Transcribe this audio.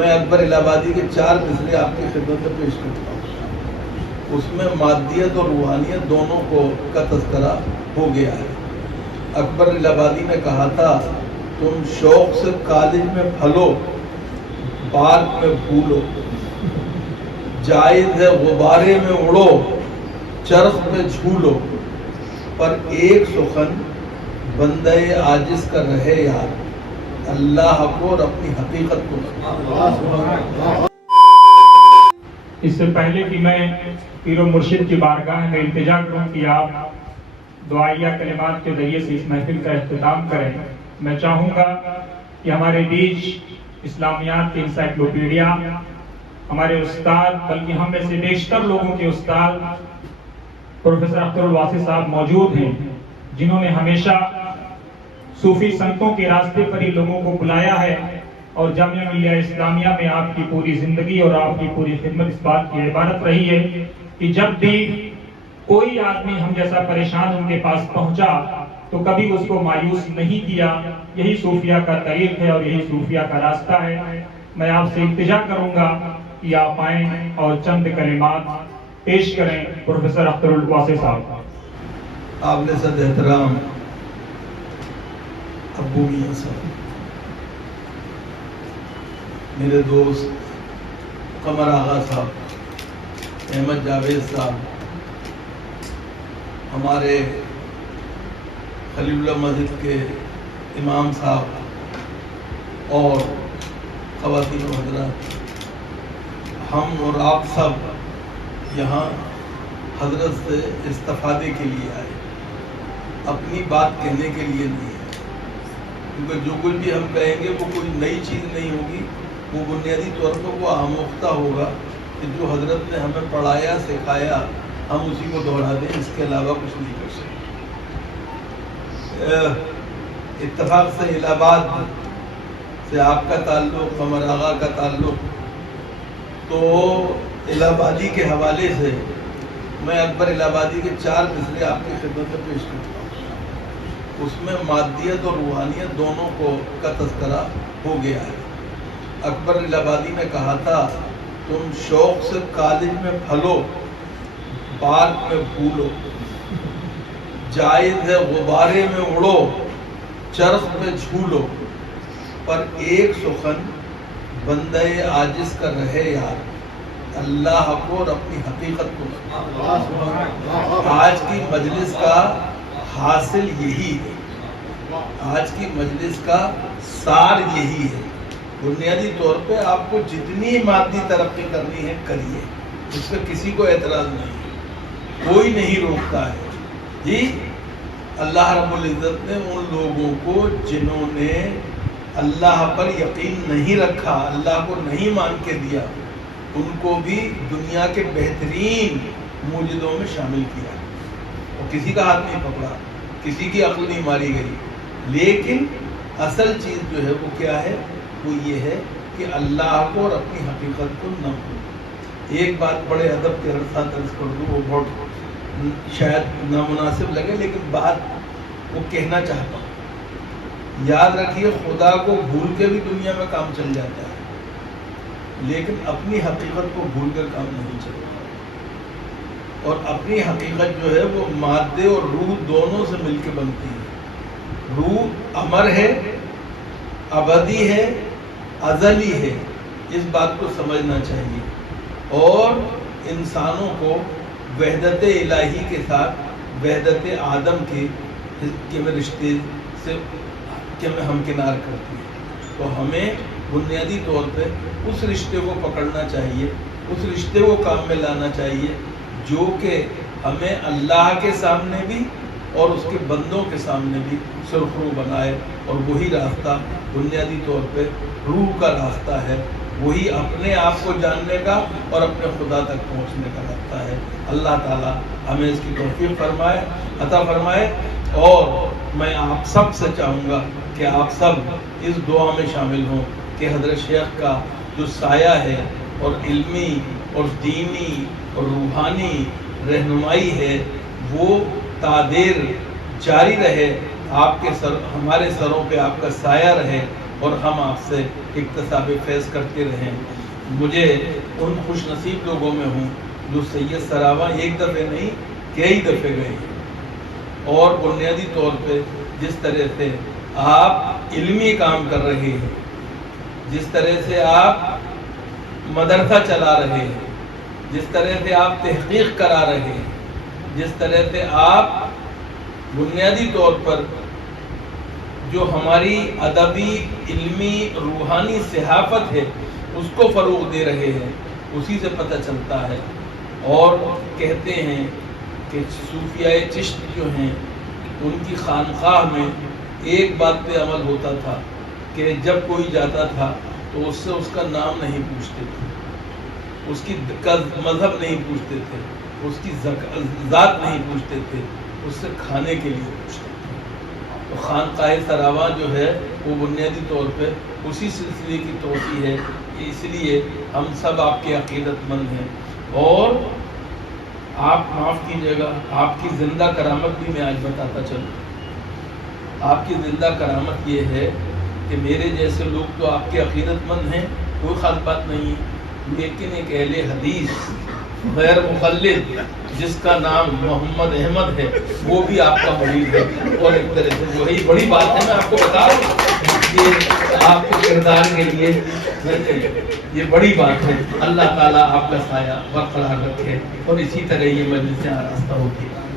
میں اکبر الہ آبادی کے 4 مصرے آپ کی خدمت میں پیش کرتا ہوں۔ اس میں مادیت اور روحانیت دونوں کا تذکرہ ہو گیا ہے۔ اکبر الہ آبادی نے کہا تھا، تم شوق سے کالج میں پھلو، پارک میں پھولو، جائز ہے غبارے میں اڑو، چرخ میں جھولو، پر ایک سخن بندہ عاجز کا رہے یار، اللہ کو اور اپنی حقیقت کو۔ اس سے پہلے کہ میں پیر و مرشد کی بارگاہ میں التجا کروں کہ آپ دعائیہ کلمات کے ذریعے سے اس محفل کا اختتام کریں، میں چاہوں گا کہ ہمارے بیچ اسلامیات کی انسائکلوپیڈیا ہمارے استاد، بلکہ ہم میں سے بیشتر لوگوں کے استاد پروفیسر اختر الواسع صاحب موجود ہیں، جنہوں نے ہمیشہ صوفی سنتوں کے راستے پر ہی لوگوں کو بلایا ہے، اور جامعہ ملیہ اسلامیہ میں آپ کی پوری زندگی اور آپ کی پوری خدمت اس بات کی عبارت رہی ہے کہ جب بھی کوئی آدمی ہم جیسا پریشان ان کے پاس پہنچا تو کبھی اس کو مایوس نہیں کیا۔ یہی صوفیہ کا طریق ہے اور یہی صوفیہ کا راستہ ہے۔ میں آپ سے التجا کروں گا کہ آپ آئیں اور چند کلمات پیش کریں پروفیسر اختر الواسع صاحب۔ آپ نے صد احترام ابو میاں صاحب، میرے دوست قمر آغا صاحب، احمد جاوید صاحب، ہمارے خلیل اللہ مسجد کے امام صاحب اور خواتین و حضرات، ہم اور آپ سب یہاں حضرت سے استفادے کے لیے آئے، اپنی بات کہنے کے لیے نہیں ہے، کیونکہ جو کچھ بھی ہم کہیں گے وہ کوئی نئی چیز نہیں ہوگی، وہ بنیادی طور پر وہ آموختہ ہوگا کہ جو حضرت نے ہمیں پڑھایا سکھایا ہم اسی کو دہرا دیں، اس کے علاوہ کچھ نہیں کر سکتے۔ اتفاق سے الہ آباد سے آپ کا تعلق، قمر آغا کا تعلق، تو الہ آبادی کے حوالے سے میں اکبر الہ آبادی کے 4 مصرے آپ کی خدمت میں پیش کرتا ہوں۔ اس میں مادیت اور روحانیت دونوں کا تذکرہ ہو گیا ہے۔ اکبر الہ آبادی نے کہا تھا، تم شوق سے کالج میں پھلو، پارک میں پھولو، جائز ہے غبارے میں اڑو، چرخ میں جھولو، پر ایک سخن بندہ عاجز کا رہے یار، اللہ کو اور اپنی حقیقت کو۔ آج کی مجلس کا حاصل یہی ہے، آج کی مجلس کا سار یہی ہے۔ بنیادی طور پہ آپ کو جتنی مادی ترقی کرنی ہے کریے، اس پہ کسی کو اعتراض نہیں ہے، کوئی نہیں روکتا ہے جی۔ اللہ رب العزت نے ان لوگوں کو جنہوں نے اللہ پر یقین نہیں رکھا، اللہ کو نہیں مان کے دیا، ان کو بھی دنیا کے بہترین موجودوں میں شامل کیا، اور کسی کا ہاتھ نہیں پکڑا، کسی کی عقل نہیں ماری گئی، لیکن اصل چیز جو ہے وہ کیا ہے؟ وہ یہ ہے کہ اللہ کو اور اپنی حقیقت کو نہ بھولو۔ ایک بات بڑے ادب کے ساتھ عرض کر دوں، وہ بہت شاید نامناسب لگے لیکن بات وہ کہنا چاہتا ہوں۔ یاد رکھیے، خدا کو بھول کے بھی دنیا میں کام چل جاتا ہے، لیکن اپنی حقیقت کو بھول کر کام نہیں چلتا، اور اپنی حقیقت جو ہے وہ مادے اور روح دونوں سے مل کے بنتی ہے۔ روح امر ہے، ابدی ہے، ازلی ہے، اس بات کو سمجھنا چاہیے، اور انسانوں کو وحدت الہی کے ساتھ وحدت آدم کے میں رشتے سے میں ہمکنار کرتی ہے۔ تو ہمیں بنیادی طور پہ اس رشتے کو پکڑنا چاہیے، اس رشتے کو کام میں لانا چاہیے جو کہ ہمیں اللہ کے سامنے بھی اور اس کے بندوں کے سامنے بھی سرخرو بنائے، اور وہی راستہ بنیادی طور پہ روح کا راستہ ہے، وہی اپنے آپ کو جاننے کا اور اپنے خدا تک پہنچنے کا راستہ ہے۔ اللہ تعالیٰ ہمیں اس کی توفیق فرمائے، عطا فرمائے، اور میں آپ سب سے چاہوں گا کہ آپ سب اس دعا میں شامل ہوں کہ حضرت شیخ کا جو سایہ ہے اور علمی اور دینی اور روحانی رہنمائی ہے وہ تعدیر جاری رہے، آپ کے سر، ہمارے سروں پہ آپ کا سایہ رہے، اور ہم آپ سے اکتساب فیض کرتے رہیں. مجھے ان خوش نصیب لوگوں میں ہوں جو سید سراواں ایک دفعہ نہیں کئی دفعے گئے ہیں. اور بنیادی طور پہ جس طرح سے آپ علمی کام کر رہے ہیں، جس طرح سے آپ مدرسہ چلا رہے ہیں، جس طرح سے آپ تحقیق کرا رہے ہیں، جس طرح سے آپ بنیادی طور پر جو ہماری ادبی، علمی، روحانی صحافت ہے اس کو فروغ دے رہے ہیں، اسی سے پتہ چلتا ہے. اور کہتے ہیں کہ صوفیاء چشت جو ہیں ان کی خانقاہ میں ایک بات پہ عمل ہوتا تھا کہ جب کوئی جاتا تھا تو اس سے اس کا نام نہیں پوچھتے تھے، اس کی مذہب نہیں پوچھتے تھے، اس کی ذات نہیں پوچھتے تھے، اس سے کھانے کے لیے پوچھتے تھے. تو خانقاہ سراواں جو ہے وہ بنیادی طور پہ اسی سلسلے کی توسیع ہے. اس لیے ہم سب آپ کے عقیدت مند ہیں. اور آپ معاف کیجیے گا، آپ کی زندہ کرامت بھی میں آج بتاتا چلوں. آپ کی زندہ کرامت یہ ہے کہ میرے جیسے لوگ تو آپ کے عقیدت مند ہیں، کوئی خاص بات نہیں ہے، لیکن ایک اہل حدیث غیر مقلد جس کا نام محمد احمد ہے وہ بھی آپ کا مرید ہے. اور ایک طرح سے وہی بڑی بات ہے. میں آپ کو بتا رہا ہوں کہ آپ کے کردار کے لیے یہ بڑی بات ہے. اللہ تعالیٰ آپ کا سایہ برقرار رکھے اور اسی طرح یہ مجلسیں آراستہ ہوتی ہے.